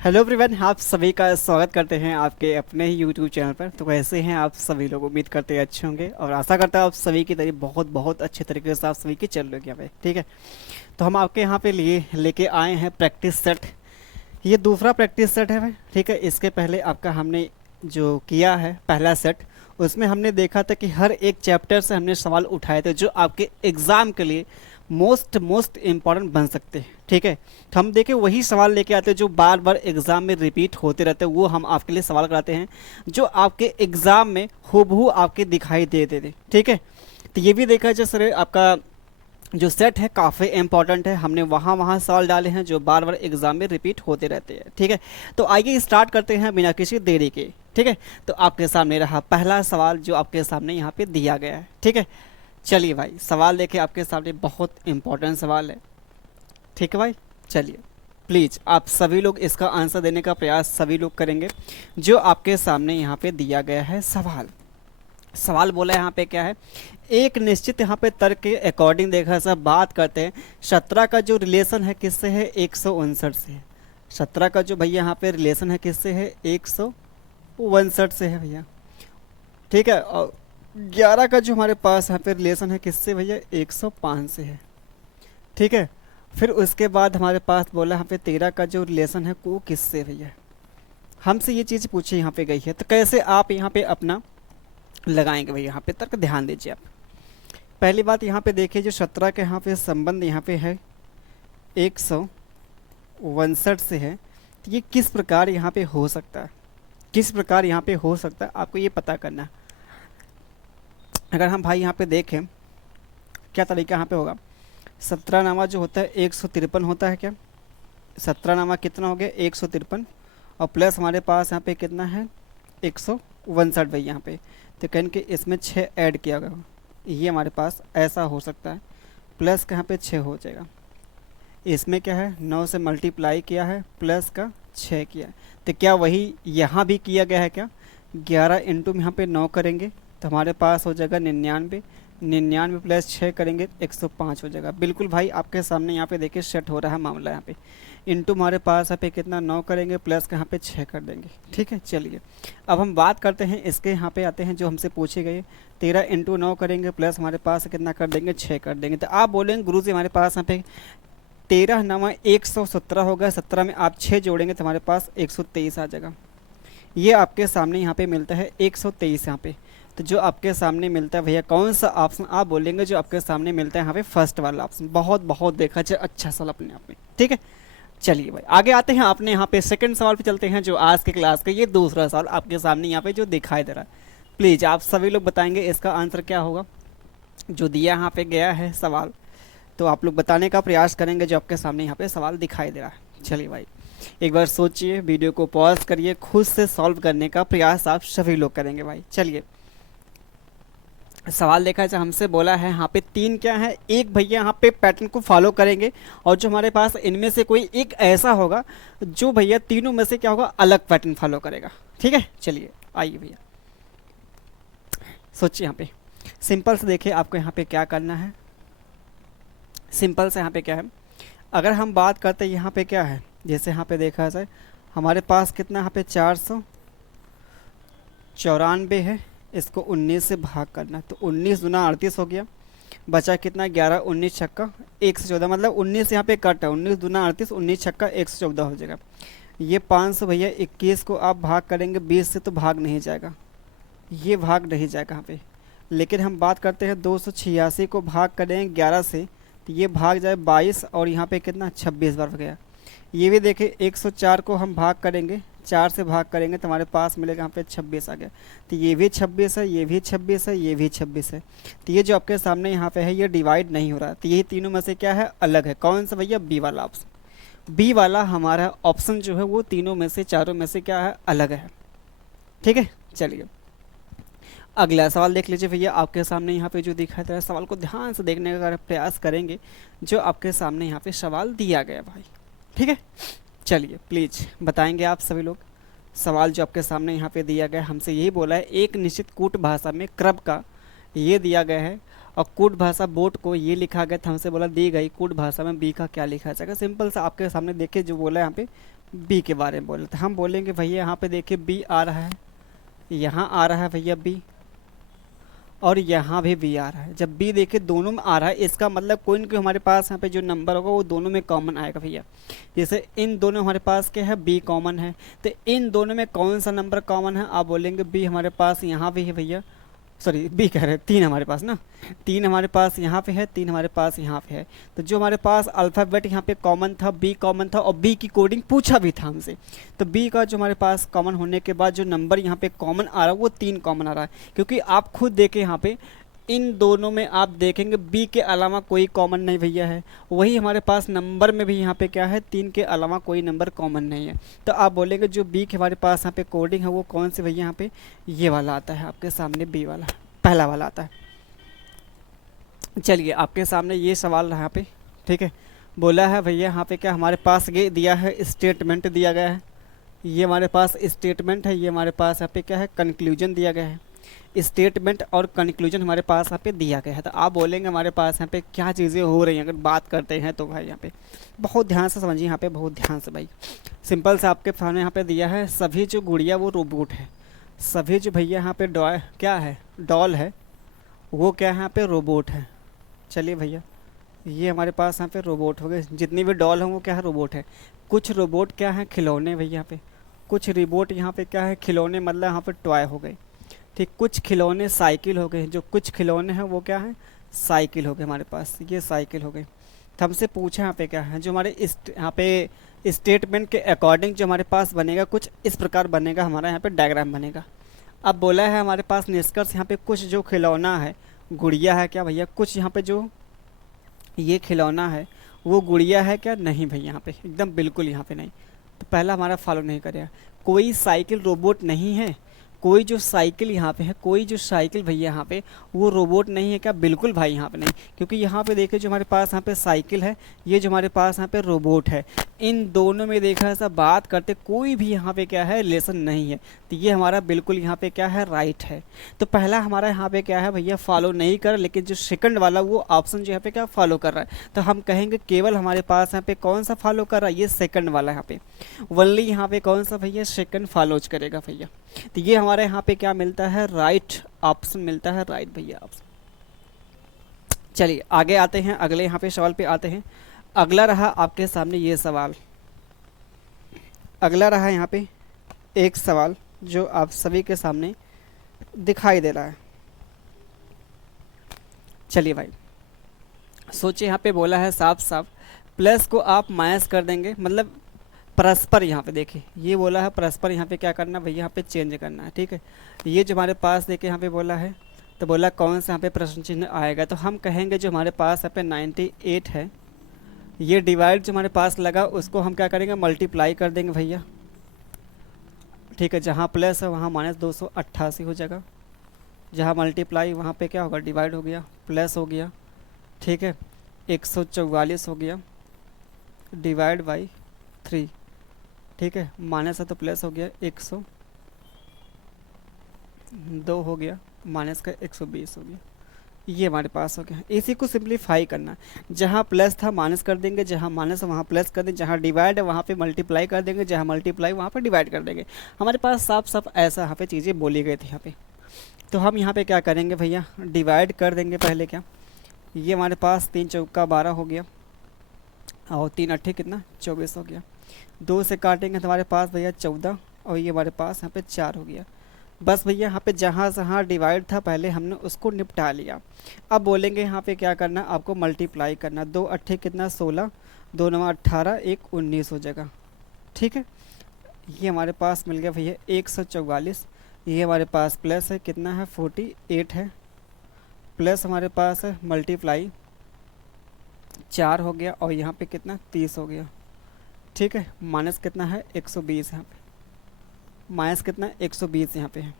Hello everyone, आप सभी का स्वागत करते हैं आपके अपने ही यूट्यूब चैनल पर। तो कैसे हैं आप सभी लोग? उम्मीद करते हैं अच्छे होंगे और आशा करता हूँ आप सभी की तरह बहुत बहुत अच्छे तरीके से आप सभी की चल रही है यहाँ पे। ठीक है, तो हम आपके यहाँ पे लेके आए हैं प्रैक्टिस सेट। ये दूसरा प्रैक्टिस सेट है भाई। ठीक है, इसके पहले आपका हमने जो किया है पहला सेट, उसमें हमने देखा था कि हर एक चैप्टर से हमने सवाल उठाए थे जो आपके एग्ज़ाम के लिए मोस्ट मोस्ट इम्पॉर्टेंट बन सकते हैं। ठीक है, तो हम देखें वही सवाल लेके आते हैं जो बार बार एग्ज़ाम में रिपीट होते रहते हैं, वो हम आपके लिए सवाल कराते हैं जो आपके एग्ज़ाम में हूबहू आपके दिखाई देते थे। ठीक है, तो ये भी देखा जाए सर, आपका जो सेट है काफ़ी इंपॉर्टेंट है। हमने वहाँ वहाँ सवाल डाले हैं जो बार बार एग्जाम में रिपीट होते रहते हैं। ठीक है, तो आइए स्टार्ट करते हैं बिना किसी देरी के। ठीक है, तो आपके सामने रहा पहला सवाल जो आपके सामने यहाँ पे दिया गया है। ठीक है, चलिए भाई सवाल देखे आपके सामने, बहुत इंपॉर्टेंट सवाल है। ठीक है भाई, चलिए प्लीज़ आप सभी लोग इसका आंसर देने का प्रयास सभी लोग करेंगे। जो आपके सामने यहाँ पे दिया गया है सवाल, सवाल बोला यहाँ पे क्या है, एक निश्चित यहाँ पे तर्क के अकॉर्डिंग देखा सब बात करते हैं 17 का जो रिलेशन है किससे है, 159 से है। 17 का जो भैया यहाँ पे रिलेशन है किससे है, 159 से है भैया। ठीक है, और 11 का जो हमारे पास यहाँ पे रिलेशन है किससे भैया, 105 से है। ठीक है, फिर उसके बाद हमारे पास बोला यहाँ पे 13 का जो रिलेशन है वो किससे भैया, हमसे ये चीज़ पूछी यहाँ पे गई है। तो कैसे आप यहाँ पे अपना लगाएंगे भाई, यहाँ पे तर्क ध्यान दीजिए आप। पहली बात यहाँ पे देखिए, जो 17 के यहाँ पे संबंध यहाँ पे है 159 से है, तो ये किस प्रकार यहाँ पे हो सकता है, किस प्रकार यहाँ पे हो सकता है आपको ये पता करना है। अगर हम भाई यहाँ पे देखें क्या तरीका यहाँ पे होगा, 17 नामा जो होता है 153 होता है क्या, 17 नामा कितना हो गया 153, और प्लस हमारे पास यहाँ पे कितना है 159 भाई यहाँ पे। तो कहें कि इसमें 6 ऐड किया गया, ये हमारे पास ऐसा हो सकता है, प्लस का यहाँ पे 6 हो जाएगा। इसमें क्या है 9 से मल्टीप्लाई किया है, प्लस का 6 किया है। तो क्या वही यहाँ भी किया गया है क्या, 11 इंटू में यहाँ पे 9 करेंगे तो हमारे पास हो जाएगा 99, 99 प्लस 6 करेंगे 105 हो जाएगा। बिल्कुल भाई आपके सामने यहाँ पे देखिए सेट हो रहा है मामला। यहाँ पे इंटू हमारे पास यहाँ पे कितना 9 करेंगे, प्लस का यहाँ पे 6 कर देंगे। ठीक है, चलिए अब हम बात करते हैं इसके, यहाँ पे आते हैं जो हमसे पूछे गए। 13 इंटू 9 करेंगे, प्लस हमारे पास कितना कर देंगे 6 कर देंगे। तो आप बोलेंगे गुरु जी हमारे पास यहाँ पे 13 नामा 117 होगा, 17 में आप 6 जोड़ेंगे तो हमारे पास 123 आ जाएगा। ये आपके सामने यहाँ पे मिलता है 123 यहाँ पे। तो जो आपके सामने मिलता है भैया कौन सा ऑप्शन, आप बोलेंगे जो आपके सामने मिलता है यहाँ पे फर्स्ट वाला ऑप्शन। बहुत बहुत देखा जाए अच्छा सवाल अपने आप में। ठीक है, चलिए भाई आगे आते हैं अपने यहाँ पे सेकंड सवाल पे चलते हैं, जो आज के क्लास का ये दूसरा सवाल आपके सामने यहाँ पे जो दिखाई दे रहा है। प्लीज़ आप सभी लोग बताएंगे इसका आंसर क्या होगा जो दिया यहाँ पे गया है सवाल। तो आप लोग बताने का प्रयास करेंगे जो आपके सामने यहाँ पे सवाल दिखाई दे रहा है। चलिए भाई एक बार सोचिए, वीडियो को पॉज करिए, खुद से सॉल्व करने का प्रयास आप सभी लोग करेंगे भाई। चलिए सवाल देखा जाए, हमसे बोला है यहाँ पे 3 क्या है, एक भैया यहाँ पे पैटर्न को फॉलो करेंगे और जो हमारे पास इनमें से कोई एक ऐसा होगा जो भैया तीनों में से क्या होगा अलग पैटर्न फॉलो करेगा। ठीक है, चलिए आइए भैया सोचिए। यहाँ पे सिंपल से देखिए आपको यहाँ पे क्या करना है, सिंपल से यहाँ पे क्या है, अगर हम बात करते हैं यहाँ पे क्या है, जैसे यहाँ पे देखा जाए हमारे पास कितना यहाँ पे 494 है, इसको 19 से भाग करना है। तो 19 दूना 38 हो गया, बचा कितना 11, 19 छक्का 114, मतलब 19 यहाँ पे कट है, 19 दूना 38, 19 छक्का 114 हो जाएगा। ये 500 भैया 21 को आप भाग करेंगे 20 से तो भाग नहीं जाएगा, ये भाग नहीं जाएगा यहाँ पे। लेकिन हम बात करते हैं 286 को भाग करेंगे 11 से तो ये भाग जाए 22, और यहाँ पे कितना 26 बार हो गया। ये भी देखिए 104 को हम भाग करेंगे 4 से भाग करेंगे तो हमारे पास मिलेगा यहाँ पे 26 आ गया। तो ये भी 26 है, ये भी 26 है, ये भी 26 है। तो ये जो आपके सामने यहाँ पे है ये डिवाइड नहीं हो रहा। तो ये तीनों में से क्या है अलग है, कौन सा भैया, बी वाला ऑप्शन। बी वाला हमारा ऑप्शन जो है वो तीनों में से चारों में से क्या है अलग है। ठीक है, चलिए अगला सवाल देख लीजिए भैया आपके सामने यहाँ पे जो दिखाई दे रहा है, सवाल को ध्यान से देखने का प्रयास करेंगे जो आपके सामने यहाँ पे सवाल दिया गया भाई। ठीक है, चलिए प्लीज़ बताएंगे आप सभी लोग सवाल जो आपके सामने यहाँ पे दिया गया है। हमसे यही बोला है एक निश्चित कूट भाषा में क्रब का ये दिया गया है और कूट भाषा बोर्ड को ये लिखा गया था। हमसे बोला दी गई कूट भाषा में बी का क्या लिखा जाएगा। सिंपल सा आपके सामने देखिए जो बोला है यहाँ पे बी के बारे में बोल रहे थे। हम बोलेंगे भैया यहाँ पे देखिए बी आ रहा है, यहाँ आ रहा है भैया बी, और यहाँ भी बी आ रहा है। जब बी देखिए दोनों में आ रहा है, इसका मतलब कोई ना कोई हमारे पास यहाँ पे जो नंबर होगा वो दोनों में कॉमन आएगा भैया। जैसे इन दोनों हमारे पास क्या है, बी कॉमन है, तो इन दोनों में कौन सा नंबर कॉमन है, आप बोलेंगे बी हमारे पास यहाँ भी है भैया, सॉरी बी कह रहे हैं, तीन हमारे पास ना, तीन हमारे पास यहाँ पे है, तीन हमारे पास यहाँ पे है। तो जो हमारे पास अल्फ़ाबेट यहाँ पे कॉमन था, बी कॉमन था, और बी की कोडिंग पूछा भी था हमसे, तो बी का जो हमारे पास कॉमन होने के बाद जो नंबर यहाँ पे कॉमन आ रहा है वो तीन कॉमन आ रहा है। क्योंकि आप खुद देखें यहाँ पे इन दोनों में आप देखेंगे बी के अलावा कोई कॉमन नहीं भैया है। वही हमारे पास नंबर में भी यहाँ पे क्या है, तीन के अलावा कोई नंबर कॉमन नहीं है। तो आप बोलेंगे जो बी के हमारे पास यहाँ पे कोडिंग है वो कौन से भैया, यहाँ पे ये वाला आता है आपके सामने, बी वाला पहला वाला आता है। चलिए आपके सामने ये सवाल रहा यहाँ पे, ठीक है। बोला है भैया यहाँ पे क्या हमारे पास ये दिया है, स्टेटमेंट दिया गया है, ये हमारे पास स्टेटमेंट है, ये हमारे पास यहाँ पे क्या है, कंक्लूजन दिया गया है। स्टेटमेंट और कंक्लूजन हमारे पास यहाँ पे दिया गया है। तो आप बोलेंगे हमारे पास यहाँ पे क्या चीज़ें हो रही हैं अगर बात करते हैं, तो भाई यहाँ पे बहुत ध्यान से समझिए, यहाँ पे बहुत ध्यान से भाई। सिंपल से आपके सामने यहाँ पे दिया है सभी जो गुड़िया वो रोबोट है, सभी जो भैया यहाँ पे क्या है, डॉल है, वो क्या है यहाँ पे रोबोट है। चलिए भैया ये हमारे पास यहाँ पे रोबोट हो गए, जितनी भी डॉल हैं वो क्या है, रोबोट है। कुछ रोबोट क्या है, खिलौने भैया यहाँ पे, कुछ रोबोट यहाँ पे क्या है, खिलौने मतलब यहाँ पे टॉय हो गए, ठीक। कुछ खिलौने साइकिल हो गए, जो कुछ खिलौने हैं वो क्या है, साइकिल हो गए हमारे पास, ये साइकिल हो गए। तो हमसे पूछा यहाँ पे क्या है, जो हमारे यहाँ पे स्टेटमेंट के अकॉर्डिंग जो हमारे पास बनेगा कुछ इस प्रकार बनेगा, हमारा यहाँ पे डायग्राम बनेगा। अब बोला है हमारे पास निष्कर्ष यहाँ पे कुछ जो खिलौना है, गुड़िया है क्या भैया, कुछ यहाँ पे जो ये खिलौना है वो गुड़िया है क्या, नहीं भैया यहाँ पे एकदम बिल्कुल यहाँ पे नहीं। तो पहला हमारा फॉलो नहीं करेगा। कोई साइकिल रोबोट नहीं है, कोई जो साइकिल यहाँ पे है, कोई जो साइकिल भैया यहाँ पे वो रोबोट नहीं है क्या, बिल्कुल भाई यहाँ पे नहीं। क्योंकि यहाँ पे देखिए जो हमारे पास यहाँ पे साइकिल है, ये जो हमारे पास यहाँ पे रोबोट है, इन दोनों में देखा ऐसा बात करते कोई भी यहाँ पे क्या है रिलेशन नहीं है। तो ये हमारा बिल्कुल यहाँ पे क्या है, राइट है। तो पहला हमारा यहाँ पे क्या है भैया, फॉलो नहीं कर, लेकिन जो सेकंड वाला वो ऑप्शन जो यहाँ पे क्या फॉलो कर रहा है। तो हम कहेंगे केवल हमारे पास यहाँ पे कौन सा फॉलो कर रहा है, ये सेकंड वाला यहाँ पे ओनली, यहाँ पे कौन सा भैया, सेकंड फॉलोज करेगा भैया। तो ये हमारे यहाँ पे क्या मिलता है, राइट ऑप्शन मिलता है, राइट भैया ऑप्शन। चलिए आगे आते हैं, अगले यहाँ पे सवाल पे आते हैं। अगला रहा आपके सामने ये सवाल, अगला रहा यहाँ पे एक सवाल जो आप सभी के सामने दिखाई दे रहा है। चलिए भाई सोचिए, यहाँ पे बोला है साफ साफ प्लस को आप माइनस कर देंगे, मतलब परस्पर यहाँ पे देखिए ये बोला है परस्पर यहाँ पे क्या करना भैया, यहाँ पे चेंज करना है, ठीक है। ये जो हमारे पास देखिए यहाँ पे बोला है, तो बोला कौन सा यहाँ पे प्रश्न चिन्ह आएगा, तो हम कहेंगे जो हमारे पास यहाँ पे 98 है, ये डिवाइड जो हमारे पास लगा उसको हम क्या करेंगे, मल्टीप्लाई कर देंगे भैया, ठीक है। जहाँ प्लस है वहाँ माइनस 288 हो जाएगा, जहाँ मल्टीप्लाई वहाँ पे क्या होगा, डिवाइड हो गया, प्लस हो गया, ठीक है। 144 हो गया, डिवाइड बाई 3, ठीक है। माइनस है तो प्लस हो गया, 102 हो गया, माइनस का 120 हो गया, ये हमारे पास हो गया। इसी को सिंप्लीफाई करना, जहाँ प्लस था माइनस कर देंगे, जहाँ माइनस है वहाँ प्लस कर देंगे, जहाँ डिवाइड है वहाँ पे मल्टीप्लाई कर देंगे, जहाँ मल्टीप्लाई वहाँ पे डिवाइड कर देंगे। हमारे पास साफ साफ ऐसा यहाँ पे चीज़ें बोली गई थी यहाँ पे। तो हम यहाँ पे क्या करेंगे भैया, डिवाइड कर देंगे पहले क्या, ये हमारे पास 3 चौका 12 हो गया, और 3 अट्ठे कितना 24 हो गया, 2 से काटेंगे तो हमारे पास भैया 14, और ये हमारे पास यहाँ पे 4 हो गया। बस भैया यहाँ पे जहाँ जहाँ डिवाइड था पहले हमने उसको निपटा लिया। अब बोलेंगे यहाँ पे क्या करना, आपको मल्टीप्लाई करना, 2 अट्ठे कितना 16, 2 नवा 18, 1 19 हो जाएगा, ठीक है। ये हमारे पास मिल गया भैया 144, ये हमारे पास प्लस है कितना है 48 है, प्लस हमारे पास है मल्टीप्लाई 4 हो गया, और यहाँ पे कितना 30 हो गया, ठीक है। माइनस कितना है 120, यहाँ पे माइनस कितना 120 यहाँ पे है,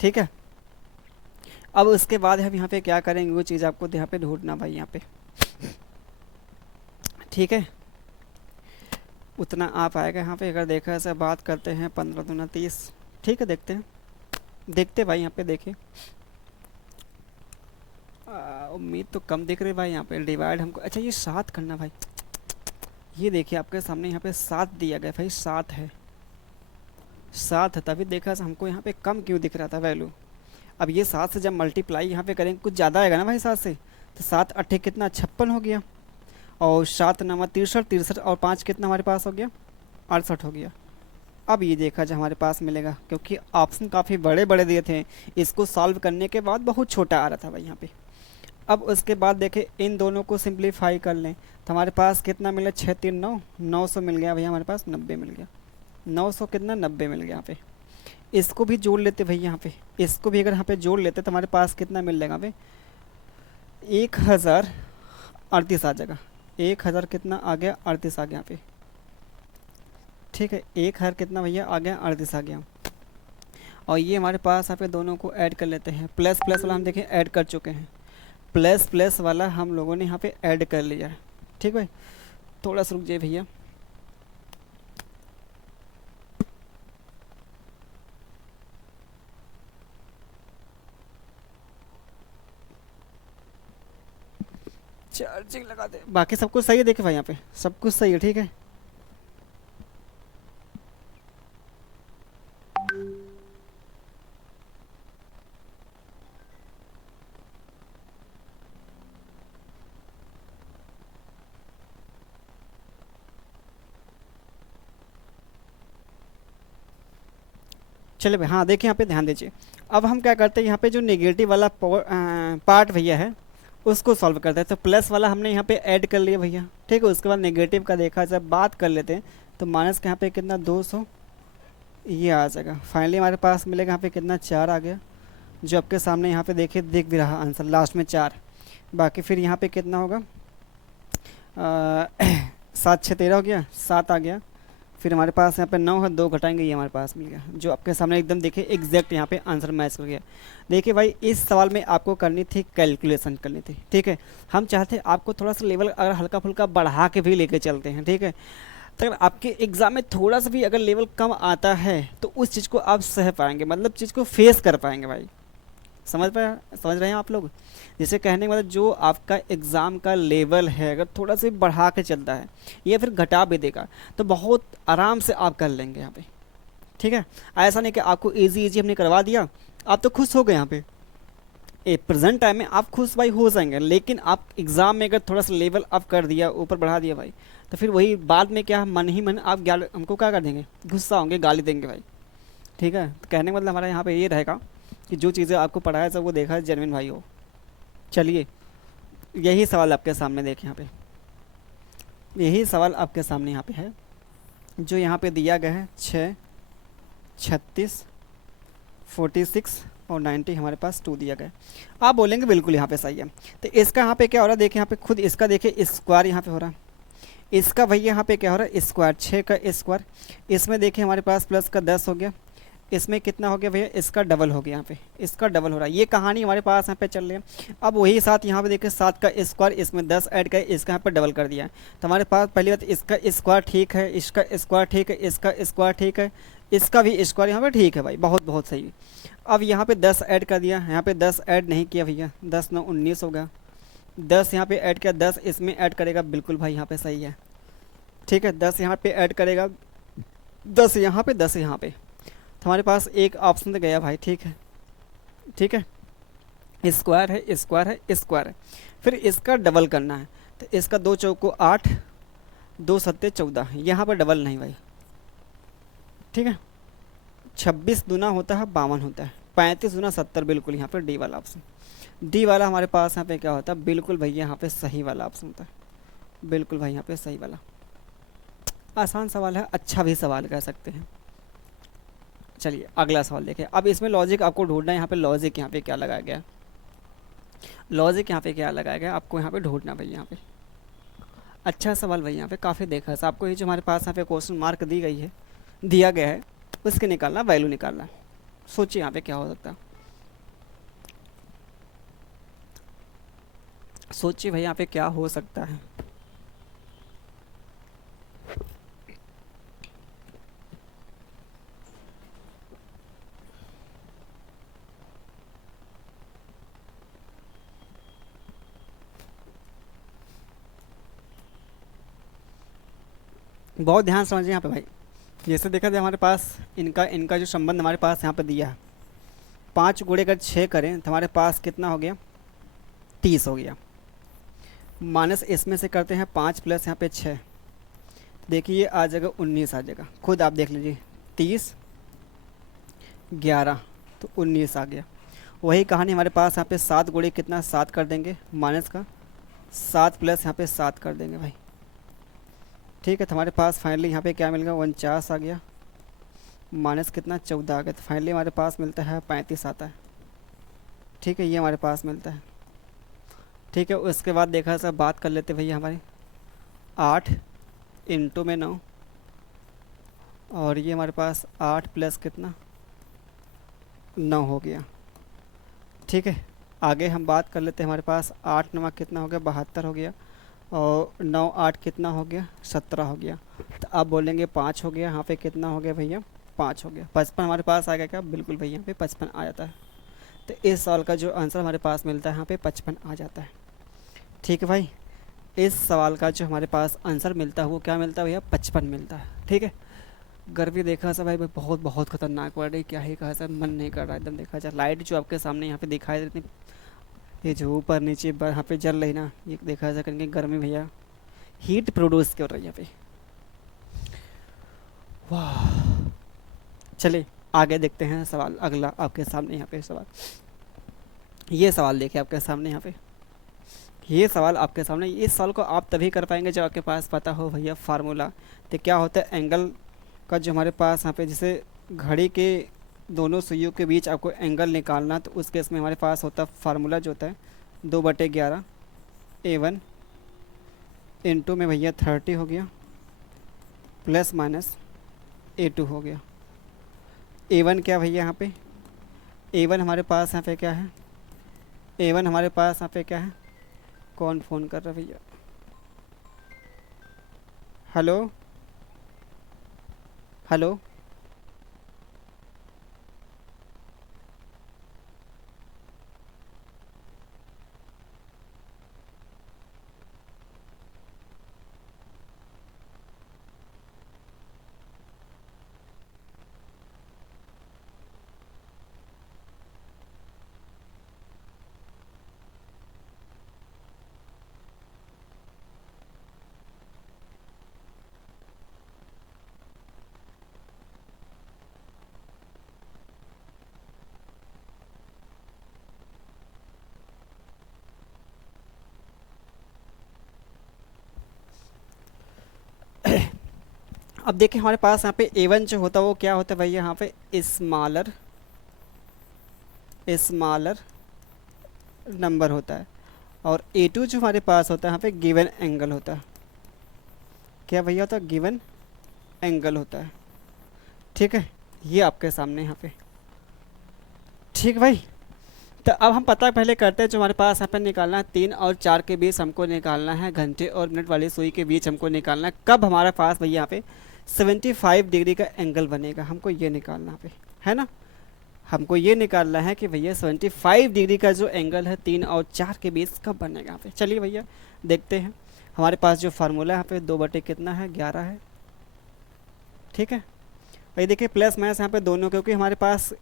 ठीक है। अब उसके बाद हम यहाँ पे क्या करेंगे वो चीज़ आपको यहाँ पे ढूंढना भाई यहाँ पे, ठीक है। उतना आप आएगा यहाँ पे, अगर देखा ऐसे बात करते हैं 15 दूना 30, ठीक है। देखते हैं, देखते भाई यहाँ पे देखिए, उम्मीद तो कम दिख रही भाई यहाँ पे, डिवाइड हमको, अच्छा ये 7 करना भाई, ये देखिए आपके सामने यहाँ पे 7 दिया गया भाई, 7 है, 7 है, तभी देखा हमको यहाँ पे कम क्यों दिख रहा था वैल्यू। अब ये 7 से जब मल्टीप्लाई यहाँ पे करेंगे कुछ ज़्यादा आएगा ना भाई 7 से, तो 7 अट्ठे कितना 56 हो गया, और 7 नवा 63, 63 और 5 कितना हमारे पास हो गया 68 हो गया। अब ये देखा जो हमारे पास मिलेगा, क्योंकि ऑप्शन काफ़ी बड़े बड़े दिए थे, इसको सॉल्व करने के बाद बहुत छोटा आ रहा था भाई यहाँ पे। अब उसके बाद देखें इन दोनों को सिंप्लीफाई कर लें तो हमारे पास कितना मिला, 6 3 9, 900 मिल गया भैया हमारे पास, 90 मिल गया, 900 कितना 90 मिल गया यहाँ पे। इसको भी जोड़ लेते भैया यहाँ पे, इसको भी अगर यहाँ पे जोड़ लेते तो हमारे पास कितना मिल जाएगा भाई, 1038 आ जाएगा, 1000 कितना आ गया 38 आ गया यहाँ पे। ठीक है, 1000 कितना भैया आ गया 38 आ गया। और ये हमारे पास यहाँ पे दोनों को ऐड कर लेते हैं, प्लस प्लस वाला हम देखें ऐड कर चुके हैं, प्लस प्लस वाला हम लोगों ने यहाँ पे ऐड कर लिया है। ठीक भाई, थोड़ा सा रुक जाइए भैया। चार्जिंग लगा दे, बाकी सब कुछ सही है, देखे भाई यहाँ पे सब कुछ सही है। ठीक है, चलिए भाई। हाँ देखिए यहाँ पे ध्यान दीजिए, अब हम क्या करते हैं यहाँ पे जो नेगेटिव वाला पार्ट भैया है उसको सॉल्व करते हैं। तो प्लस वाला हमने यहाँ पे ऐड कर लिया भैया, ठीक है। उसके बाद नेगेटिव का देखा जब बात कर लेते हैं तो माइनस का यहाँ पे कितना 200 ये आ जाएगा। फाइनली हमारे पास मिलेगा यहाँ पे कितना 4 आ गया, जो आपके सामने यहाँ पे देखिए दिख भी रहा आंसर लास्ट में 4। बाकी फिर यहाँ पे कितना होगा 7 6 13 हो गया, 7 आ गया। फिर हमारे पास यहाँ पे 9 है, 2 घटाएंगे ये हमारे पास मिल गया, जो आपके सामने एकदम देखिए एग्जैक्ट यहाँ पे आंसर मैच कर गया। देखिए भाई इस सवाल में आपको करनी थी कैलकुलेशन करनी थी, ठीक है। हम चाहते आपको थोड़ा सा लेवल अगर हल्का फुल्का बढ़ा के भी लेके चलते हैं, ठीक है। तो अगर आपके एग्ज़ाम में थोड़ा सा भी अगर लेवल कम आता है तो उस चीज़ को आप सह पाएंगे, मतलब चीज़ को फेस कर पाएंगे भाई। समझ रहे हैं आप लोग। जैसे कहने का मतलब जो आपका एग्ज़ाम का लेवल है अगर थोड़ा सा बढ़ा के चलता है या फिर घटा भी देगा तो बहुत आराम से आप कर लेंगे यहाँ पे, ठीक है। ऐसा नहीं कि आपको इजी इजी हमने करवा दिया आप तो खुश हो गए यहाँ पे। प्रेजेंट टाइम में आप खुश भाई हो जाएंगे, लेकिन आप एग्ज़ाम में अगर थोड़ा सा लेवल अप कर दिया ऊपर बढ़ा दिया भाई तो फिर वही बाद में क्या मन ही मन आप हमको क्या कर देंगे, गुस्सा होंगे, गाली देंगे भाई, ठीक है। तो कहने का मतलब हमारा यहाँ पे ये रहेगा कि जो चीज़ें आपको पढ़ाया सब वो देखा है जेनविन भाई हो। चलिए यही सवाल आपके सामने देखें, यहाँ पे यही सवाल आपके सामने यहाँ पे है जो यहाँ पे दिया गया है 6 36 46 और 90 हमारे पास 2 दिया गया है। आप बोलेंगे बिल्कुल यहाँ पे सही है। तो इसका यहाँ पे क्या हो रहा है देखिए, यहाँ पे खुद इसका देखिए स्क्वायर यहाँ पे हो रहा है, इसका भैया यहाँ पे क्या हो रहा है स्क्वायर, 6 का स्क्वायर। इसमें देखिए हमारे पास प्लस का 10 हो गया, इसमें कितना हो गया भैया इसका डबल हो गया, यहाँ पे इसका डबल हो रहा है। ये कहानी हमारे पास यहाँ पे चल रही है। अब वही साथ यहाँ पे देखिए 7 का स्क्वायर, इसमें 10 ऐड कर इसका यहाँ पे डबल कर दिया है। तो हमारे पास पहली बात इसका स्क्वायर ठीक है, इसका स्क्वायर ठीक है, इसका स्क्वायर ठीक है, इसका भी स्क्वायर यहाँ पे ठीक है भाई, बहुत बहुत सही। अब यहाँ पे 10 ऐड कर दिया, यहाँ पे 10 ऐड नहीं किया भैया, 10 9 19 हो गया, 10 यहाँ पे ऐड किया, 10 इसमें ऐड करेगा, बिल्कुल भाई यहाँ पे सही है, ठीक है। 10 यहाँ पे ऐड करेगा, 10 यहाँ पे, 10 यहाँ पे, तो हमारे पास एक ऑप्शन तो गया भाई, ठीक है, ठीक है। स्क्वायर है, स्क्वायर है, स्क्वायर है, फिर इसका डबल करना है। तो इसका 2 चौको 8, 2 सत्ते 14, यहाँ पर डबल नहीं भाई, ठीक है। 26 दूना होता है 52 होता है, 35 दूना 70, बिल्कुल यहाँ पर डी वाला ऑप्शन, डी वाला हमारे पास यहाँ पे क्या होता है, बिल्कुल भैया यहाँ पे सही वाला ऑप्शन होता है, बिल्कुल भाई यहाँ पे सही वाला। आसान सवाल है, अच्छा भी सवाल कह सकते हैं। चलिए अगला सवाल देखें। अब इसमें लॉजिक आपको ढूंढना है, यहाँ पे लॉजिक यहाँ पे क्या लगाया गया, लॉजिक यहाँ पे क्या लगाया गया आपको यहाँ पे ढूंढना भाई। यहाँ पे अच्छा सवाल भाई, यहाँ पे काफ़ी देखा है आपको। ये जो हमारे पास यहाँ पे क्वेश्चन मार्क दी गई है, दिया गया है, उसके निकालना, वैल्यू निकालना। सोचिए यहाँ पे क्या हो सकता है, सोचिए भाई यहाँ पे क्या हो सकता है। बहुत ध्यान से समझिए यहाँ पे भाई। जैसे देखा जाए हमारे पास इनका इनका जो संबंध हमारे पास यहाँ पे दिया है, 5 गुणे अगर 6 करें तो हमारे पास कितना हो गया, 30 हो गया। माइनस इसमें से करते हैं 5 प्लस यहाँ पे 6, देखिए ये आ जाएगा 19 आ जाएगा, खुद आप देख लीजिए। 30 11 तो 19 आ गया। वही कहानी हमारे पास यहाँ पे 7 गुणे कितना, 7 कर देंगे माइनस का 7 प्लस यहाँ पे 7 कर देंगे भाई। ठीक है, तो हमारे पास फाइनली यहाँ पे क्या मिल गया, 49 आ गया, माइनस कितना 14 आ गया, तो फाइनली हमारे पास मिलता है 35 आता है। ठीक है, ये हमारे पास मिलता है। ठीक है, उसके बाद देखा सब बात कर लेते भैया हमारी 8 इंटू में 9, और ये हमारे पास 8 प्लस कितना 9 हो गया। ठीक है, आगे हम बात कर लेते हैं। हमारे पास 8 9 कितना हो गया, 72 हो गया, और 9 8 कितना हो गया, 17 हो गया। तो आप बोलेंगे 5 हो गया, यहाँ पे कितना हो गया भैया, 5 हो गया। 55 हमारे पास आ गया क्या, बिल्कुल भैया यहाँ पे 55 आ जाता है। तो इस सवाल का जो आंसर हमारे पास मिलता है यहाँ पे 55 आ जाता है। ठीक है भाई, इस सवाल का जो हमारे पास आंसर मिलता है वो क्या मिलता है भैया, 55 मिलता है। ठीक है, गर्मी देखा सब भाई, बहुत बहुत खतरनाक पड़ रही, क्या ही कहा सर, मन नहीं कर रहा एकदम। देखा जाए लाइट जो आपके सामने यहाँ पे दिखाई देती, ये जो ऊपर नीचे यहाँ पे जल रही ना, ये देखा जा करके गर्मी भैया हीट प्रोड्यूस कर रही है यहाँ पे। वाह, चलिए आगे देखते हैं सवाल अगला आपके सामने। यहाँ पे सवाल, ये सवाल देखिए आपके सामने यहाँ पे, ये सवाल आपके सामने। इस सवाल को आप तभी कर पाएंगे जब आपके पास पता हो भैया फार्मूला। तो क्या होता है, एंगल का जो हमारे पास यहाँ पे, जैसे घड़ी के दोनों सुइयों के बीच आपको एंगल निकालना, तो उस केस में हमारे पास होता है फार्मूला जो होता है 2/11 A1 इंटू में भैया 30 हो गया, प्लस माइनस A2 हो गया। A1 क्या भैया यहाँ पे, A1 हमारे पास यहाँ पे क्या है, A1 हमारे पास यहाँ पे क्या है, कौन फ़ोन कर रहा है भैया, हेलो हेलो। अब देखिए हमारे पास यहाँ पे A1 जो होता है वो क्या होता है भैया, यहाँ पे स्मॉलर स्मॉलर नंबर होता है, और A2 जो हमारे पास होता है यहाँ पे गिवन एंगल होता है। क्या भैया होता है, गिवन एंगल होता है। ठीक है, ये आपके सामने यहाँ पे। ठीक भाई, तो अब हम पता पहले करते हैं जो हमारे पास यहाँ पे निकालना है, 3 और 4 के बीच हमको निकालना है, घंटे और मिनट वाली सुई के बीच हमको निकालना है। कब हमारे पास भैया यहाँ पे 75 डिग्री का एंगल बनेगा, हमको ये निकालना पे है ना। हमको ये निकालना है कि भैया 75 डिग्री का जो एंगल है 3 और 4 के बीच कब बनेगा यहाँ पे। चलिए भैया देखते हैं। हमारे पास जो फार्मूला है यहाँ पे 2 बटे कितना है, 11 है। ठीक है भाई, देखिए प्लस माइनस यहाँ पे दोनों, क्योंकि हमारे पास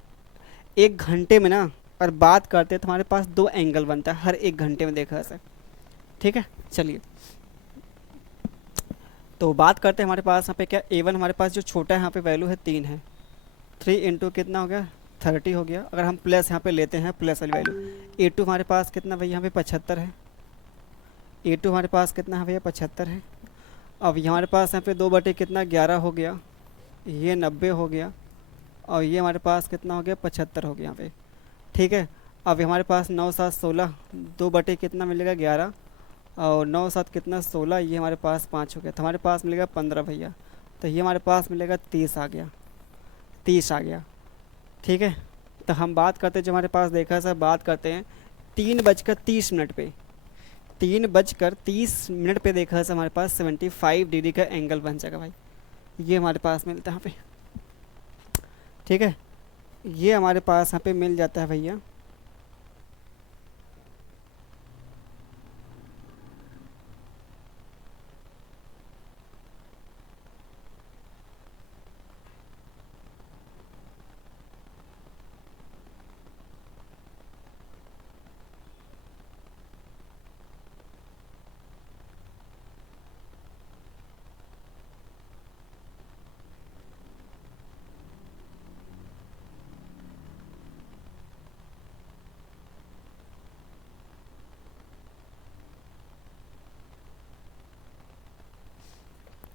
1 घंटे में ना, और बात करते हैं तो हमारे पास 2 एंगल बनता है हर 1 घंटे में, देखा सर। ठीक है, चलिए तो बात करते हैं। हमारे पास यहाँ पे क्या, A1 हमारे पास जो छोटा है यहाँ पे वैल्यू है 3 है, 3 इंटू कितना हो गया, 30 हो गया। अगर हम प्लस यहाँ पे लेते हैं प्लस वाली वैल्यू, A2 हमारे पास कितना भैया यहाँ पे 75 है, A2 हमारे पास कितना है भैया 75 है। अब ये हमारे पास यहाँ पे 2 बटे कितना 11 हो गया, ये 90 हो गया, और ये हमारे पास कितना हो गया 75 हो गया यहाँ पे। ठीक है, अब हमारे पास 9 7 16, 2 बटे कितना मिलेगा 11, और 9 7 कितना 16, ये हमारे पास 5 हो गया, तो हमारे पास मिलेगा 15 भैया। तो ये हमारे पास मिलेगा 30 आ गया, 30 आ गया। ठीक है, तो हम बात करते हैं जो हमारे पास देखा सर, बात करते हैं 3:30 पे, 3:30 पे देखा सर हमारे पास 75 डिग्री का एंगल बन जाएगा भाई। ये हमारे पास मिलता है यहाँ पे। ठीक है, ये हमारे पास यहाँ पे मिल जाता है भैया।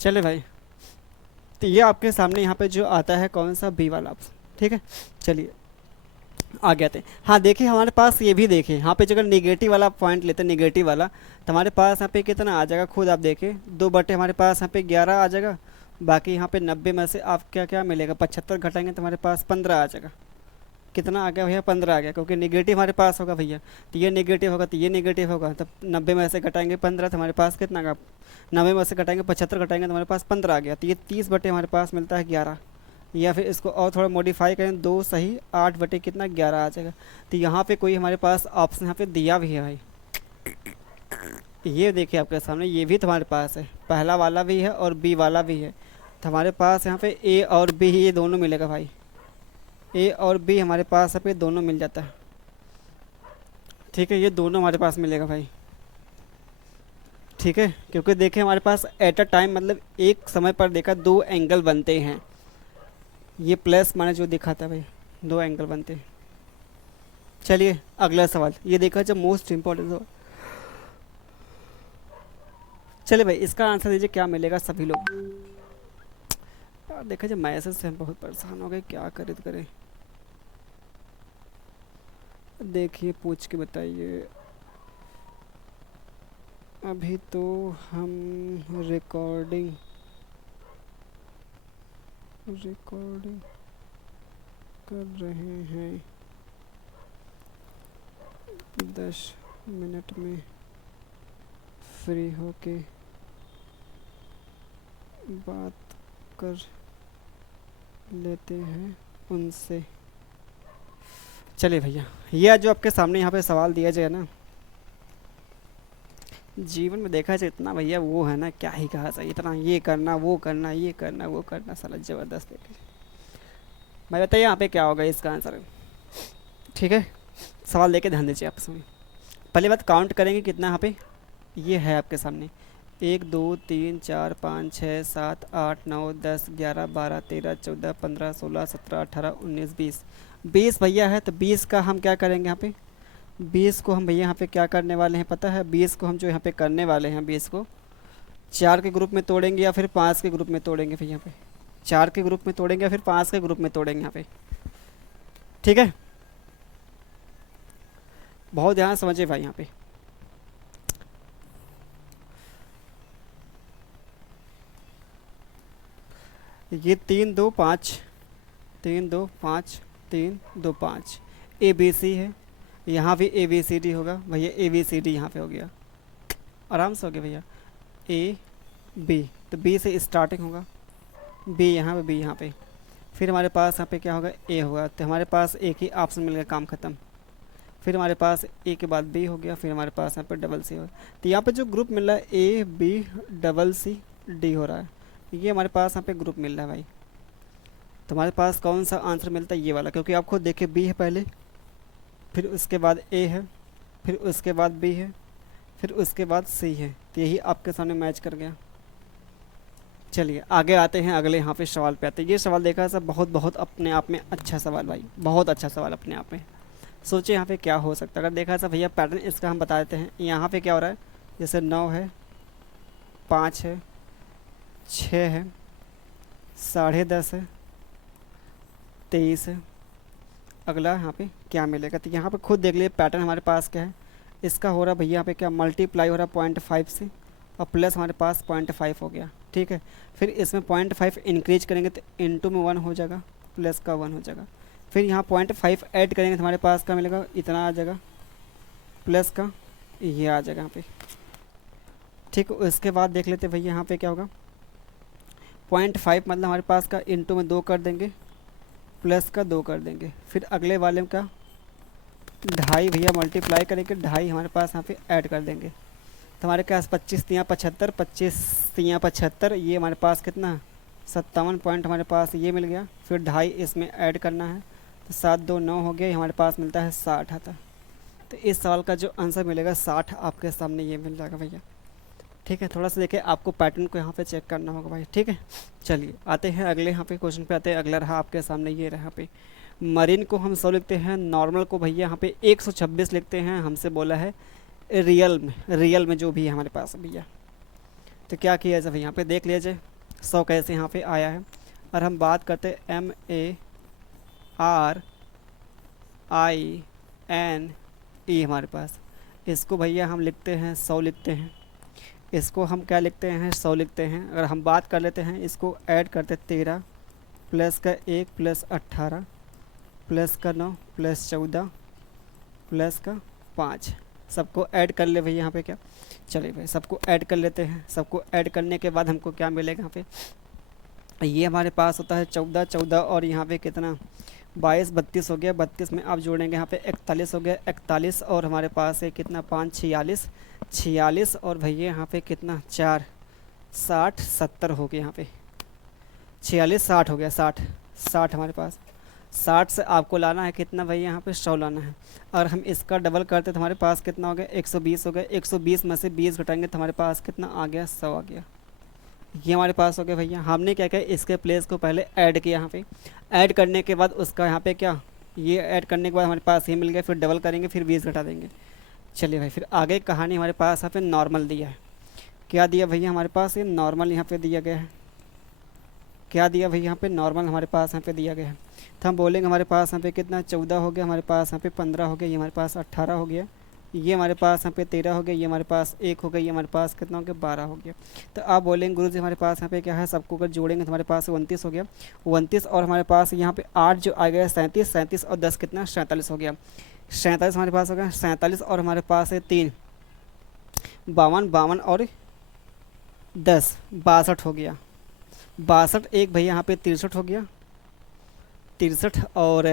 चले भाई, तो ये आपके सामने यहाँ पे जो आता है कौन सा, बी वाला ऑप्शन। ठीक है, चलिए आगे आते हैं। हाँ देखिए हमारे पास ये भी देखिए यहाँ पे जो अगर निगेटिव वाला पॉइंट लेते हैं, निगेटिव वाला, तो हमारे पास यहाँ पे कितना आ जाएगा, खुद आप देखिए, 2 बटे हमारे पास यहाँ पे 11 आ जाएगा। बाकी यहाँ पे 90 में से आप क्या क्या मिलेगा, 75 घटाएंगे तो हमारे पास 15 आ जाएगा। कितना आ गया भैया, 15 आ गया, क्योंकि निगेटिव हमारे पास होगा भैया, तो ये निगेटिव होगा तो ये निगेटिव होगा, तब 90 में से घटाएंगे 15 तो हमारे पास कितना का, 90 में से घटाएंगे 75 घटाएंगे तो हमारे पास 15 आ गया। तो ये 30 बटे हमारे पास मिलता है 11। या फिर इसको और थोड़ा मॉडिफाई करें, 2 सही 8 बटे कितना 11 आ जाएगा। तो यहाँ पे कोई हमारे पास ऑप्शन यहाँ पे दिया भी है भाई, ये देखिए आपके सामने, ये भी तुम्हारे पास है, पहला वाला भी है और बी वाला भी है। तो हमारे पास यहाँ पे ए और बी ये दोनों मिलेगा भाई, ए और बी हमारे पास यहाँ पे दोनों मिल जाता है। ठीक है, ये दोनों हमारे पास मिलेगा भाई। ठीक है, क्योंकि देखिए हमारे पास एट अ टाइम मतलब एक समय पर देखा 2 एंगल बनते हैं, ये प्लस माइनस जो दिखाता है भाई, 2 एंगल बनते हैं। चलिए अगला सवाल, ये देखा जो मोस्ट इम्पोर्टेंट सवाल। चलिए भाई इसका आंसर दीजिए, क्या मिलेगा सभी लोग। यार देखा जाए मैसेज से हम बहुत परेशान हो गए, क्या करें तो करें। देखिए पूछ के बताइए। अभी तो हम रिकॉर्डिंग कर रहे हैं, 10 मिनट में फ्री होके बात कर लेते हैं उनसे। चलिए भैया, यह जो आपके सामने यहाँ पे सवाल दिया जाए ना, जीवन में देखा जाए इतना भैया वो है ना, क्या ही कहा जाए, इतना ये करना वो करना ये करना वो करना, साला ज़बरदस्त है। मैं बताइए यहाँ पे क्या होगा इसका आंसर। ठीक है, सवाल लेके ध्यान दीजिए आप सुनिए। पहली बात काउंट करेंगे कितना यहाँ पे, ये है आपके सामने 1 2 3 4 5 6 7 8 9 10 11 12 13 14 15 16 17 18 19 20 20 भैया है। तो 20 का हम क्या करेंगे यहाँ पे, 20 को हम भैया यहाँ पे क्या करने वाले हैं पता है, 20 को हम जो यहाँ पे करने वाले हैं, 20 को 4 के ग्रुप में तोड़ेंगे या फिर 5 के ग्रुप में तोड़ेंगे भैया, यहाँ पे 4 के ग्रुप में तोड़ेंगे या फिर 5 के ग्रुप में तोड़ेंगे यहाँ पे। ठीक है, बहुत ध्यान समझिए भाई यहाँ पे। ये 3 2 5 3 2 5 3 2 5 ए बी सी है, यहाँ भी ए बी सी डी होगा भैया, ए बी सी डी यहाँ पे हो गया, आराम से हो गया भैया, ए बी, तो बी से स्टार्टिंग होगा, बी यहाँ पे बी यहाँ पे, फिर हमारे पास यहाँ पे क्या होगा, ए होगा, तो हमारे पास एक ही ऑप्शन मिल गया, काम ख़त्म। फिर हमारे पास ए के बाद बी हो गया, फिर हमारे पास यहाँ पे डबल सी होगा। तो यहाँ पे जो ग्रुप मिल रहा है A B double C D हो रहा है, ये हमारे पास यहाँ पे ग्रुप मिल रहा है भाई। तो हमारे पास कौन सा आंसर मिलता है, ये वाला, क्योंकि आप खुद देखिए बी है पहले, फिर उसके बाद ए है, फिर उसके बाद बी है, फिर उसके बाद सी है, तो यही आपके सामने मैच कर गया। चलिए आगे आते हैं, अगले यहाँ पे सवाल पे आते हैं। ये सवाल देखा सब बहुत बहुत अपने आप में अच्छा सवाल भाई, बहुत अच्छा सवाल अपने आप में। सोचिए यहाँ पे क्या हो सकता है, अगर देखा था भैया पैटर्न इसका हम बता देते हैं। यहाँ पे क्या हो रहा है, जैसे 9 है, 5 है, 6 है, 10:30 है, 23 है। अगला यहाँ पे क्या मिलेगा, तो यहाँ पे खुद देख लीजिए पैटर्न हमारे पास क्या है। इसका हो रहा भैया यहाँ पे क्या मल्टीप्लाई हो रहा 0.5 से, और प्लस हमारे पास 0.5 हो गया। ठीक है, फिर इसमें 0.5 इंक्रीज करेंगे तो इंटू में 1 हो जाएगा, प्लस का 1 हो जाएगा। फिर यहाँ 0.5 ऐड करेंगे तो हमारे पास क्या मिलेगा, इतना आ जाएगा, प्लस का ये आ जाएगा यहाँ पे। ठीक, उसके बाद देख लेते भैया यहाँ पे क्या होगा, 0.5 मतलब हमारे पास का इंटू में 2 कर देंगे, प्लस का 2 कर देंगे। फिर अगले वाले का 2.5 भैया मल्टीप्लाई करेंगे, 2.5 हमारे पास यहाँ पे ऐड कर देंगे, तो हमारे पास 25 तियाँ 75, 25 तियाँ 75, ये हमारे पास कितना 57 पॉइंट हमारे पास ये मिल गया। फिर 2.5 इसमें ऐड करना है, तो 7 2 9 हो गया, हमारे पास मिलता है 60 आता। तो इस सवाल का जो आंसर मिलेगा 60 आपके सामने ये मिल जाएगा भैया। ठीक है, थोड़ा सा देखिए आपको पैटर्न को यहाँ पे चेक करना होगा भाई। ठीक है, चलिए आते हैं अगले यहाँ पे क्वेश्चन पे आते हैं। अगला रहा आपके सामने, ये रहा यहाँ पे मरीन को हम 100 लिखते हैं, नॉर्मल को भैया यहाँ पे 126 लिखते हैं। हमसे बोला है रियल में जो भी है हमारे पास भैया, तो क्या किया जाए यहाँ पे देख लिया जाए। 100 कैसे यहाँ पे आया है। और हम बात करते हैं MARINE हमारे पास, इसको भैया हम लिखते हैं 100 लिखते हैं, इसको हम क्या लिखते हैं 100 लिखते हैं। अगर हम बात कर लेते हैं, इसको ऐड करते 13 प्लस का 1 प्लस 18 प्लस का 9 प्लस 14 प्लस का 5, सबको ऐड कर ले भाई यहाँ पे क्या। चलिए भाई सबको ऐड कर लेते हैं। सबको ऐड करने के बाद हमको क्या मिलेगा यहाँ पे, ये हमारे पास होता है 14 14 और यहाँ पे कितना 22 32 हो गया। 32 में आप जोड़ेंगे यहाँ पे 41 हो गया। 41 और हमारे पास है कितना 5 46 46 और भैया यहाँ पे कितना 4 60 70 हो गया। यहाँ पे 46 60 हो गया। 60 60 हमारे पास 60 से आपको लाना है कितना भाई यहाँ पे 100 लाना है। और हम इसका डबल करते तो हमारे पास कितना हो गया 120 हो गया। 120 में से 20 घटाएंगे तो हमारे पास कितना आ गया 100 आ गया। ये हमारे पास हो गया भैया। हमने क्या किया इसके प्लेस को पहले ऐड किया यहाँ पे, ऐड करने के बाद उसका यहाँ पे क्या, ये ऐड करने के बाद हमारे पास ये मिल गया, फिर डबल करेंगे फिर 20 घटा देंगे। चलिए भाई फिर आगे कहानी हमारे पास यहाँ पे नॉर्मल दिया है। क्या दिया भैया हमारे पास, ये नॉर्मल यहाँ पे दिया गया है। क्या दिया भैया यहाँ पे नॉर्मल हमारे पास यहाँ पे दिया गया है। तो हम बोलेंगे हमारे पास यहाँ पे कितना 14 हो गया, हमारे पास यहाँ पे 15 हो गया, ये हमारे पास 18 हो गया, ये हमारे पास यहाँ पे 13 हो गया, ये हमारे पास 1 हो गया, ये हमारे पास कितना हो गया 12 हो गया। तो आप बोलेंगे गुरु जी हमारे पास यहाँ पे क्या है, सबको अगर जोड़ेंगे तो हमारे पास 29 हो गया। 29 और हमारे पास यहाँ पे 8 जो आ गया 37, 37 और 10 कितना 47 हो गया। 47 हमारे पास हो गया। 47 और हमारे पास है 3 52, 52 और 10 62 हो गया। 62 एक भैया यहाँ पे 63 हो गया। 63 और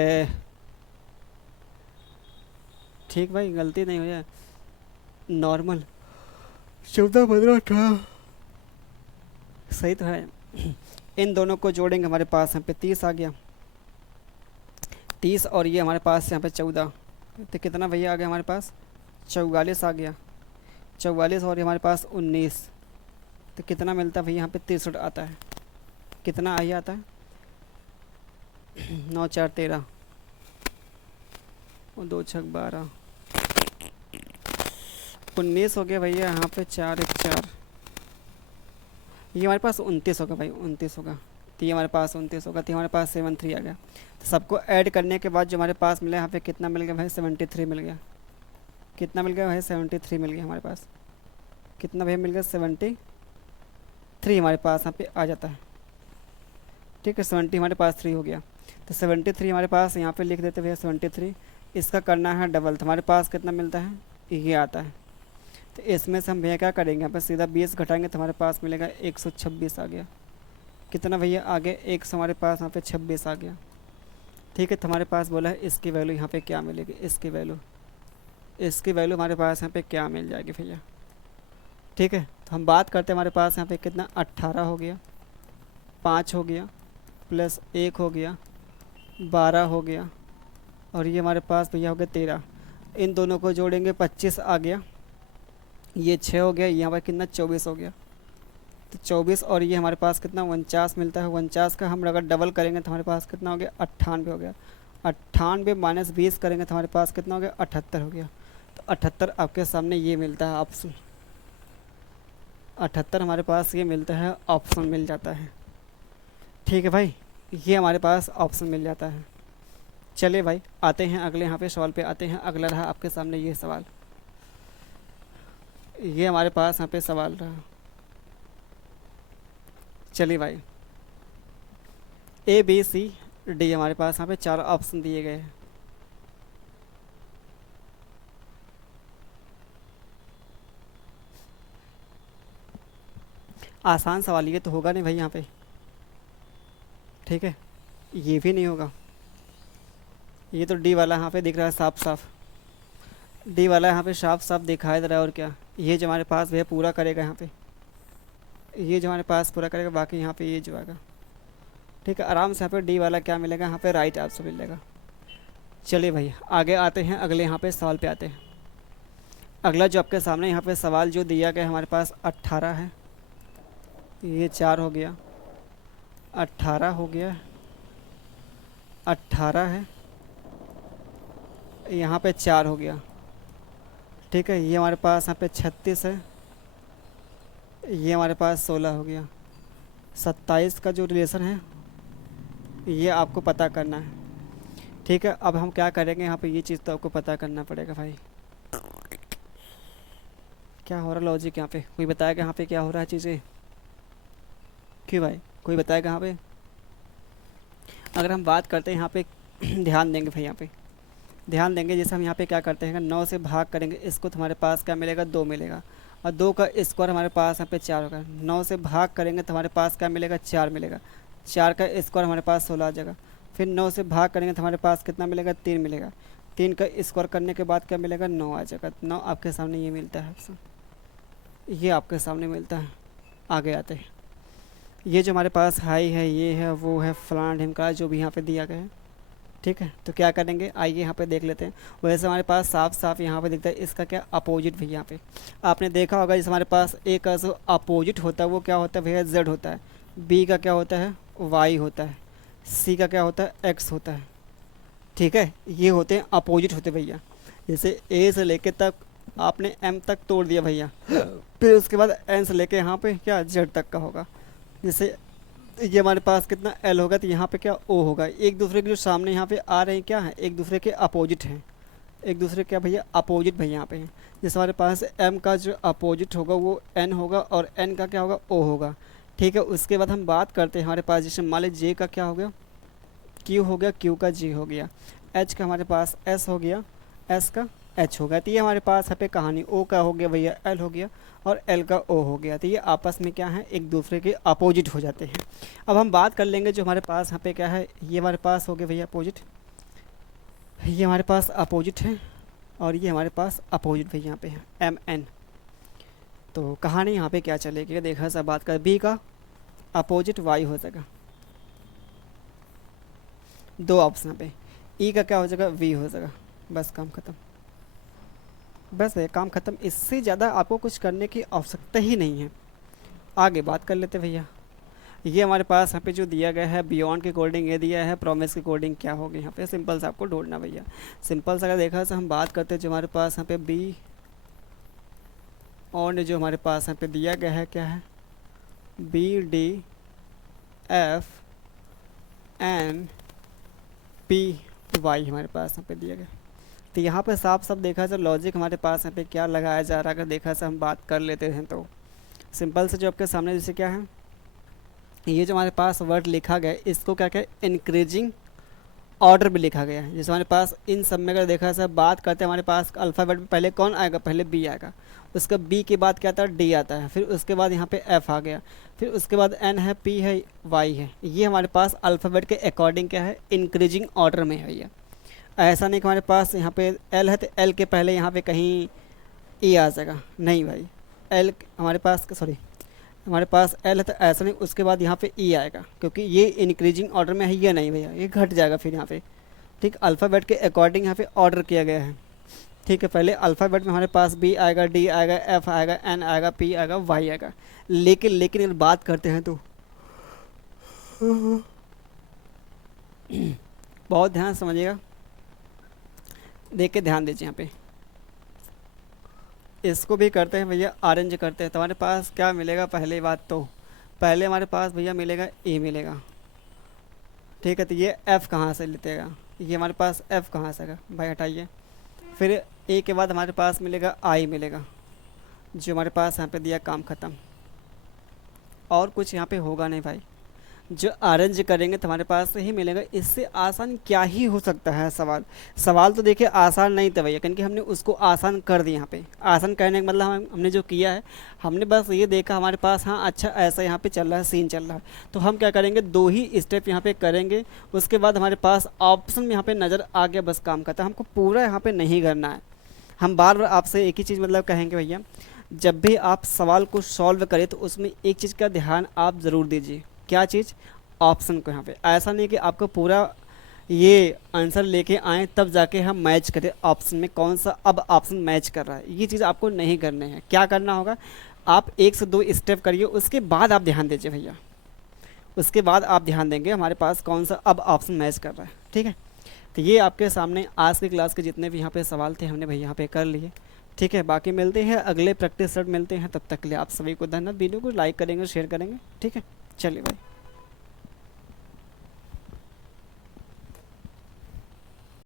ठीक भाई गलती नहीं हो जाए, नॉर्मल 14 15 18 सही तो है। इन दोनों को जोड़ेंगे हमारे पास यहाँ पे 30 आ गया। 30 और ये हमारे पास यहाँ पे 14, तो कितना भैया आ गया हमारे पास 44 आ गया। 44 और ये हमारे पास 19, तो कितना मिलता है भैया यहाँ पे 63 आता है। कितना आई आता है 9 4 13 और 2 6 12 19 हो गया भैया यहाँ पे 4 1 4, ये हमारे पास 29 होगा भाई 29 होगा। तो ये हमारे पास 29 होगा, तो हमारे पास 73 आ गया। तो सबको ऐड करने के बाद जो हमारे पास मिला यहाँ पे कितना मिल गया भाई 73 मिल गया। कितना मिल गया भाई 73 मिल गया हमारे पास। कितना भैया मिल गया 73 हमारे पास यहाँ पे आ जाता है। ठीक है 70 हमारे पास 3 हो गया, तो 73 हमारे पास यहाँ पे लिख देते भैया 73। इसका करना है डबल, तो हमारे पास कितना मिलता है ये आता है। तो इसमें से हम भैया क्या करेंगे यहाँ पे सीधा 20 घटाएंगे तो हमारे पास मिलेगा 126 आ गया। कितना भैया आगे 100 हमारे पास यहाँ पे 26 आ गया। ठीक है तो हमारे पास बोला है इसकी वैल्यू यहाँ पे क्या मिलेगी, इसकी वैल्यू हमारे पास यहाँ पे क्या मिल जाएगी भैया। ठीक है तो हम बात करते हैं हमारे पास यहाँ पे कितना 18 हो गया, 5 हो गया प्लस 1 हो गया 12 हो गया और ये हमारे पास भैया हो गया 13। इन दोनों को जोड़ेंगे 25 आ गया, ये 6 हो गया, यहाँ पर कितना 24 हो गया। तो 24 और ये हमारे पास कितना 49 मिलता है। 49 का हम अगर डबल करेंगे तो हमारे पास कितना हो गया 98 हो गया। 98 माइनस 20 करेंगे तो हमारे पास कितना हो गया 78 हो गया। तो 78 आपके सामने ये मिलता है ऑप्शन, 78 हमारे पास ये मिलता है, ऑप्शन मिल जाता है। ठीक है भाई ये हमारे पास ऑप्शन मिल जाता है। चलिए भाई आते हैं अगले यहाँ पे सवाल पे आते हैं। अगला रहा आपके सामने ये सवाल, ये हमारे पास यहाँ पे सवाल रहा। चलिए भाई ABCD हमारे पास यहाँ पे 4 ऑप्शन दिए गए हैं। आसान सवाल ये तो होगा नहीं भाई यहाँ पे। ठीक है ये भी नहीं होगा, ये तो डी वाला यहाँ पे दिख रहा है साफ साफ, डी वाला यहाँ पे साफ साफ दिखाई दे रहा है। और क्या ये जो हमारे पास भैया पूरा करेगा यहाँ पे, ये जो हमारे पास पूरा करेगा, बाकी यहाँ पे ये जो आएगा। ठीक है आराम से यहाँ पे डी वाला क्या मिलेगा यहाँ पे राइट आंसर मिलेगा। चलिए भाई आगे आते हैं अगले यहाँ पे सवाल पे आते हैं। अगला जो आपके सामने यहाँ पे सवाल जो दिया गया हमारे पास 18 है, ये 4 हो गया, 18 हो गया, 18 है, यहाँ पे 4 हो गया। ठीक है ये हमारे पास यहाँ पे 36 है, ये हमारे पास 16 हो गया। 27 का जो रिलेशन है ये आपको पता करना है। ठीक है, अब हम क्या करेंगे यहाँ पे, ये चीज़ तो आपको पता करना पड़ेगा भाई। क्या हो रहा है लॉजिक यहाँ पे, कोई बताएगा यहाँ पे क्या हो रहा है चीज़ें? क्यों भाई, कोई बताएगा यहाँ पे? अगर हम बात करते हैं यहाँ पे ध्यान देंगे भाई, यहाँ पे ध्यान देंगे। जैसे हम यहाँ पे क्या करते हैं, 9 से भाग करेंगे इसको तो हमारे पास क्या मिलेगा, 2 मिलेगा। और 2 का स्क्वायर हमारे पास यहाँ पे 4 होगा। 9 से भाग करेंगे तो हमारे पास क्या मिलेगा, 4 मिलेगा। 4 का स्क्वायर हमारे पास 16 आ जाएगा। फिर 9 से भाग करेंगे तो हमारे पास कितना मिलेगा, 3 मिलेगा। 3 का स्क्वायर करने के बाद क्या मिलेगा, 9 आ जाएगा। 9 आपके सामने ये मिलता है, ये आपके सामने मिलता है। आगे आते हैं, ये जो हमारे पास हाई है, ये है, वो है, फलाना ढिमका जो भी यहाँ पे दिया गया है। ठीक है, तो क्या करेंगे, आइए यहाँ पे देख लेते हैं। वैसे हमारे पास साफ साफ यहाँ पे दिखता है इसका क्या, अपोजिट भैया। यहाँ पे आपने देखा होगा जैसे हमारे पास ए का जो अपोजिट होता है वो क्या होता है भैया, जेड होता है। बी का क्या होता है, वाई होता है। सी का क्या होता है, एक्स होता है। ठीक है, ये होते हैं अपोजिट होते भैया। जैसे ए से लेके तक आपने एम तक तोड़ दिया भैया, फिर उसके बाद एन से लेके यहाँ पे क्या, जेड तक का होगा। जैसे ये हमारे पास कितना एल होगा तो यहाँ पे क्या, ओ होगा। एक दूसरे के जो सामने यहाँ पे आ रहे हैं क्या है, एक दूसरे के अपोजिट हैं। एक दूसरे क्या भैया, अपोजिट भैया यहाँ पे हैं। जैसे हमारे पास एम का जो अपोजिट होगा वो एन होगा और एन का क्या होगा, ओ होगा। ठीक है, उसके बाद हम बात करते हैं हमारे पास जैसे मान लीजिए जे का क्या हो गया, क्यू हो गया, क्यू का जी हो गया, एच का हमारे पास एस हो गया, एस का एच हो गया। तो ये हमारे पास यहाँ पे कहानी, ओ का हो गया भैया, एल हो गया, और एल का ओ हो गया। तो ये आपस में क्या है, एक दूसरे के अपोजिट हो जाते हैं। अब हम बात कर लेंगे जो हमारे पास यहाँ पे क्या है, ये हमारे पास हो गया भैया अपोजिट, ये हमारे पास अपोजिट है, और ये हमारे पास अपोजिट भैया यहाँ पे है, एम एन। तो कहानी यहाँ पे क्या चलेगी, देखा सब बात कर, बी का अपोजिट वाई हो जाएगा, 2 ऑप्शन पे। ई का क्या हो जाएगा, वी हो जाएगा। बस काम ख़त्म, बस है काम ख़त्म। इससे ज़्यादा आपको कुछ करने की आवश्यकता ही नहीं है। आगे बात कर लेते भैया। ये हमारे पास यहाँ पे जो दिया गया है, बियॉन्ड के कोडिंग ये दिया है, प्रॉमिस की कोडिंग क्या होगी यहाँ पे, सिंपल से आपको ढूंढना भैया। सिंपल से अगर देखा तो हम बात करते हैं जो हमारे पास यहाँ पे बी ऑन जो हमारे पास यहाँ पे दिया गया है क्या है, B D F N P Y हमारे पास यहाँ पे दिया गया। तो यहाँ पे साफ साफ देखा जाए लॉजिक हमारे पास यहाँ पे क्या लगाया जा रहा है, अगर देखा से हम बात कर लेते हैं तो सिंपल से जो आपके सामने जैसे क्या है, ये जो हमारे पास वर्ड लिखा गया है इसको क्या क्या इंक्रीजिंग ऑर्डर भी लिखा गया है। जैसे हमारे पास इन सब में अगर देखा जाए बात करते हैं, हमारे पास अल्फ़ाबेट में पहले कौन आएगा, पहले बी आएगा, उसका बी के बाद क्या आता है, डी आता है, फिर उसके बाद यहाँ पे एफ आ गया, फिर उसके बाद एन है, पी है, वाई है। ये हमारे पास अल्फ़ाबेट के अकॉर्डिंग क्या है, इंक्रीजिंग ऑर्डर में है भैया। ऐसा नहीं कि हमारे पास यहाँ पे एल है तो एल के पहले यहाँ पे कहीं ई आ जाएगा, नहीं भाई। एल हमारे पास सॉरी हमारे पास एल है तो ऐसा नहीं उसके बाद यहाँ पे ई आएगा, क्योंकि ये इंक्रीजिंग ऑर्डर में है, ये नहीं भैया, ये घट जाएगा फिर यहाँ पे। ठीक, अल्फ़ाबेट के अकॉर्डिंग यहाँ पे ऑर्डर किया गया है। ठीक है, पहले अल्फ़ाबेट में हमारे पास बी आएगा, डी आएगा, एफ आएगा, एन आएगा, पी आएगा, वाई आएगा। लेकिन अगर बात करते हैं तो बहुत ध्यान समझिएगा, देख के ध्यान दीजिए। यहाँ पे इसको भी करते हैं भैया, ऑरेंज करते हैं तो हमारे पास क्या मिलेगा, पहले बात तो पहले हमारे पास भैया मिलेगा ए मिलेगा। ठीक है, तो ये एफ़ कहाँ से लेतेगा, ये हमारे पास एफ़ कहाँ से आएगा भाई, हटाइए। फिर ए के बाद हमारे पास मिलेगा आई मिलेगा, जो हमारे पास यहाँ पे दिया, काम ख़त्म। और कुछ यहाँ पे होगा नहीं भाई, जो अरेंज करेंगे तो हमारे पास ही मिलेगा। इससे आसान क्या ही हो सकता है सवाल। सवाल तो देखिए आसान नहीं था भैया, क्योंकि हमने उसको आसान कर दिया। यहाँ पे आसान करने का मतलब हमने जो किया है, हमने बस ये देखा हमारे पास हाँ अच्छा ऐसा यहाँ पे चल रहा है, सीन चल रहा है, तो हम क्या करेंगे, 2 ही स्टेप यहाँ पे करेंगे। उसके बाद हमारे पास ऑप्शन यहाँ पे नज़र आ गया, बस काम करता है। हमको पूरा यहाँ पे नहीं करना है। हम बार बार आपसे एक ही चीज़ मतलब कहेंगे भैया, जब भी आप सवाल को सॉल्व करें तो उसमें एक चीज़ का ध्यान आप ज़रूर दीजिए। क्या चीज़, ऑप्शन को। यहाँ पे ऐसा नहीं कि आपको पूरा ये आंसर लेके आएँ तब जाके हम मैच करें ऑप्शन में कौन सा अब ऑप्शन मैच कर रहा है, ये चीज़ आपको नहीं करना है। क्या करना होगा, आप 1 से 2 स्टेप करिए, उसके बाद आप ध्यान दीजिए भैया, उसके बाद आप ध्यान देंगे हमारे पास कौन सा अब ऑप्शन मैच कर रहा है। ठीक है, तो ये आपके सामने आज की क्लास के जितने भी यहाँ पे सवाल थे हमने भैया यहाँ पे कर लिए। ठीक है, बाकी मिलते हैं अगले प्रैक्टिस सेट मिलते हैं, तब तक के लिए आप सभी को धन्यवाद। वीडियो को लाइक करेंगे, शेयर करेंगे। ठीक है। चलिए भाई।